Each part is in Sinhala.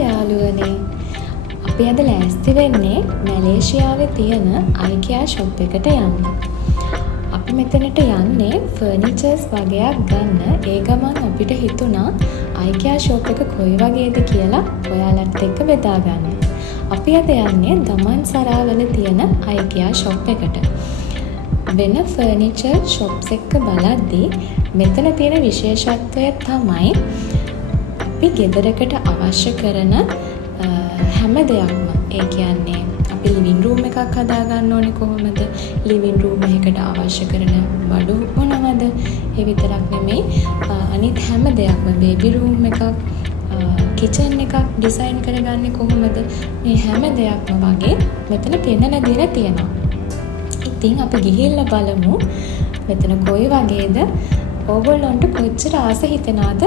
යාළුවනේ අපි අද ලෑස්ති වෙන්නේ මැලේසියාවේ තියෙන IKEA ෂොප් එකට යන්න. අපි මෙතනට යන්නේ ෆර්නිචර්ස් වගේක් ගන්න. ඒ ගමන් අපිට හිතුණා IKEA ෂොප් එක කොයි වගේද කියලා ඔයාලත් එක්ක බෙදා ගන්න. අපි අද යන්නේ දමන්සරාවල තියෙන IKEA ෂොප් එකට. වෙන ෆර්නිචර් ෂොප්ස් එක්ක බලද්දී මෙතන තියෙන විශේෂත්වය තමයි අපි ගෙදරකට අවශ්‍ය කරන හැම දෙයක්ම. ඒ කියන්නේ අපි ලිවිං රූම් එකක් හදාගන්න ඕනේ කොහොමද? ලිවිං රූම් එකකට අවශ්‍ය කරන බඩු මොනවද? ඒ විතරක් නෙමෙයි අනිත් හැම දෙයක්ම බේබි රූම් එකක්, කිචන් එකක් ඩිසයින් කරගන්නේ කොහොමද? මේ හැම දෙයක්ම වගේ මෙතන පෙන්නලා දීලා තියෙනවා. ඉතින් අපි ගිහිල්ලා බලමු මෙතන කොයි වගේද ඕගොල්ලන්ට කොච්චර ආස හිතෙනවද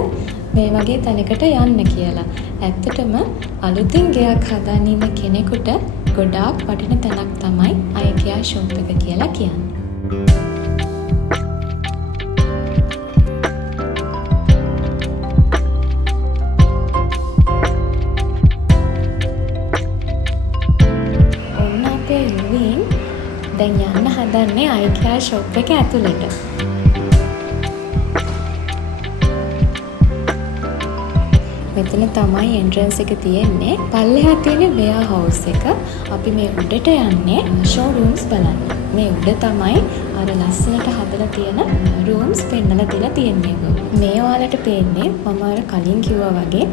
මේ වගේ තැනකට යන්න කියලා. ඇත්තටම අලුතින් ගෙයක් හදන්න ඉන්න කෙනෙකුට ගොඩාක් වටින තැනක් තමයි IKEA ෂොප් එක කියලා කියන්නේ. ඔන්න අපේ යුවින් දැන් යන්න හදන්නේ IKEA ෂොප් එක ඇතුළට. මෙතන තමයි එන්ට්‍රන්ස් එක තියෙන්නේ. පල්ලෙහා තියෙන වෙයා හවුස් එක. අපි මේ උඩට යන්නේ ෂෝරූම්ස් බලන්න. මේ උඩ තමයි අර ලස්සනට හදලා තියෙන රූම්ස් පෙන්නලා දීලා තියෙන්නේ. මේ ඔයාලට පේන්නේ මම අර කලින් කිව්වා වගේ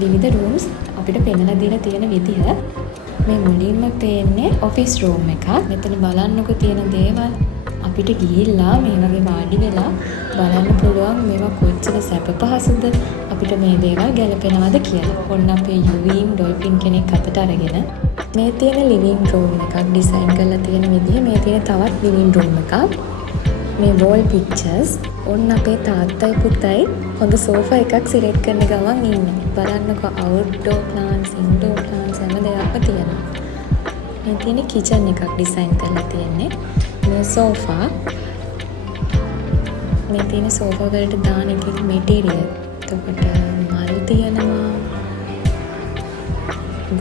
විවිධ රූම්ස් අපිට පෙන්නලා දීලා තියෙන විදිහ. මේ මුලින්ම පේන්නේ ඔෆිස් රූම් එකක්. මෙතන බලන්නකො තියෙන දේවල් අපිට ගිහිල්ලා මේ වගේ වාඩි වෙලා බලන්න පුළුවන් මේවා කොච්චර සැප පහසුද, අපිට මේ දේවල් ගැලපෙනවද කියලා. ඔන්න අපේ යුවින් ඩොල්ෆින් කෙනෙක් අතට අරගෙන මේ තියෙන ලිවිං රූම් එකක් ඩිසයින් කරලා තියෙන විදිහ. මේ තියෙන තවත් ලිවිං රූම් එකක්. මේ වෝල් පික්චර්ස්. ඔන්න අපේ තාත්තයි පුතයි හොඳ සෝෆා එකක් සිලෙක්ට් කරන ගමන් ඉන්නේ. බලන්නකො අවුට්ඩෝර් ප්ලාන්ට්ස්, ඉන්ඩෝර් ප්ලාන්ට්ස් හැම දෙයක්ම තියෙනවා. මේ තියෙන කිචන් එකක් ඩිසයින් කරලා තියෙන්නේ. මේ සෝෆා, මේ තියෙන සෝෆා වලට දාන එක මැටීරියල්. එතකොට මල් තියෙනවා.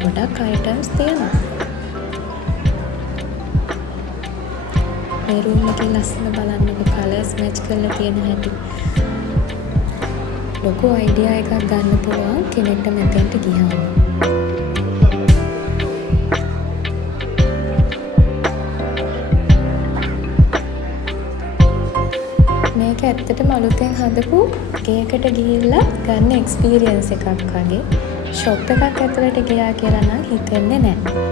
ගොඩක් අයිටම්ස් තියෙනවා. මේ රූම් එකේ ලස්සන බලන්නකො කලර්ස් මැච් කරලා තියෙන හැටි. ලොකු අයිඩියා එකක් ගන්න පුළුවන් කෙනෙක්ට මෙතෙන්ට ගියාම. මේක ඇත්තටම අලුතෙන් හදපු ගේකට ගිහිල්ලා ගන්න එක්ස්පීරියන්ස් එකක් වගේ. ෂොප් එකක් ඇතුළට ගියා කියලා නම් හිතෙන්නේ නැහැ.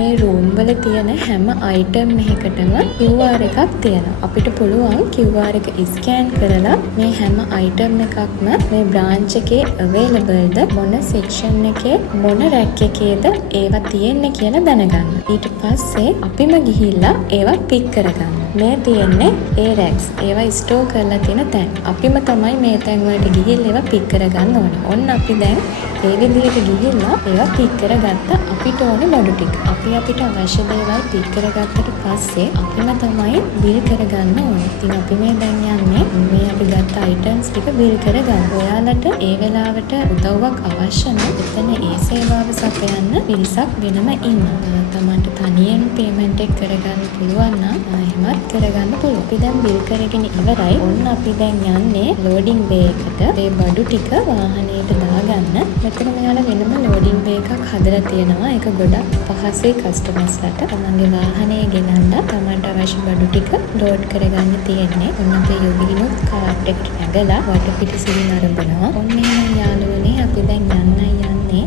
මේ රූම් වල තියෙන හැම අයිටම් එකකටම QR එකක් තියෙනවා. අපිට පුළුවන් QR එක ස්කෑන් කරලා මේ හැම අයිටම් එකක්ම මේ බ්‍රාන්ච් එකේ අවైలබල්ද, මොන සෙක්ෂන් එකේ මොන රැක් එකේද ඒවා තියෙන්නේ කියලා දැනගන්න. ඊට පස්සේ අපිම ගිහිල්ලා ඒවා පික් කරගන්න. මේ තියෙන්නේ ඒ රැක්ස්. ඒවා ස්ටෝර් කරලා තියෙන තැන්. අපිම තමයි මේ තැන් වලට ගිහිල්ලා ඒවා පික් කරගන්න ඕනේ. ඔන්න අපි දැන් ඒ විදිහට ගිහිල්ලා ඒවා පික් කරගත්ත අපිට ඕනේ බඩු ටික. අපිට අවශ්‍ය දේවල් පික් කරගත්තට පස්සේ අපිම තමයි බිල් කරගන්න ඕනේ. ඉතින් අපි මේ දැන් යන්නේ මේ අපි ගත්ත අයිටම්ස් ටික බිල් කරගන්න. ඔයාලට ඒ වෙලාවට උදව්වක් අවශ්‍ය නම් එතන ඒ සේවාව සපයන්න පිරිසක් වෙනම ඉන්නවා. තමන්ට තනියෙන් පේමන්ට් එක කරගන්න පුළුවන් නම් එහෙමත් කරගන්න පුළුවන්. අපි දැන් බිල් කරගෙන ඉවරයි. ඔන්න අපි දැන් යන්නේ ලෝඩින් බේ එකට. මේ බඩු ටික වාහනේට දාගන්න. මෙතන මෙයාලා වෙනම ලෝඩින් බේ එකක් හදලා තියෙනවා. ඒක ගොඩක් පහසුයි කස්ටමර්ස්ලාට. තමන්ගේ වාහනේ ගෙනල්ල තමන්ට අවශ්‍ය බඩු ටික ලෝඩ් කරගන්න තියෙන්නේ. ඔන්න අපේ යුවිනුත් කාර්ට් එකට නැගලා වටපිට නරඹනවා. ඔන්න එහෙනම් යාළුවනේ අපි දැන් යන්නේ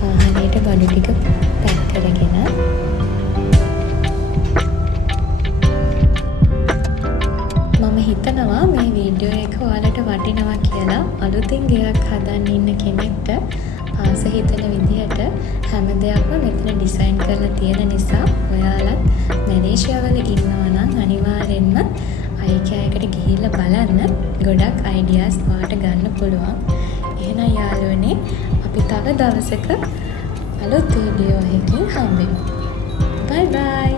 වාහනේට බඩු ටික පැක් කරගෙන. මම හිතනවා මේ වීඩියෝ එක ඔයාලට වටිනවා කියලා. අලුතින් ගෙයක් හදන්න ඉන්න කෙනෙක්ට ආස හිතෙන විදිහට හැම දෙයක්ම මෙතන ඩිසයින් කරලා තියෙන නිසා ඔයාලත් මැලේසියාවල ඉන්නවා නම් අනිවාර්යෙන්ම IKEA එකට ගිහිල්ලා බලන්න. ගොඩක් අයිඩියාස් ඔයාලට ගන්න පුළුවන්. එහෙනම් යාළුවනේ අපි තව දවසක අලුත් වීඩියෝ එකකින් හම්බෙමු. බයි බයි.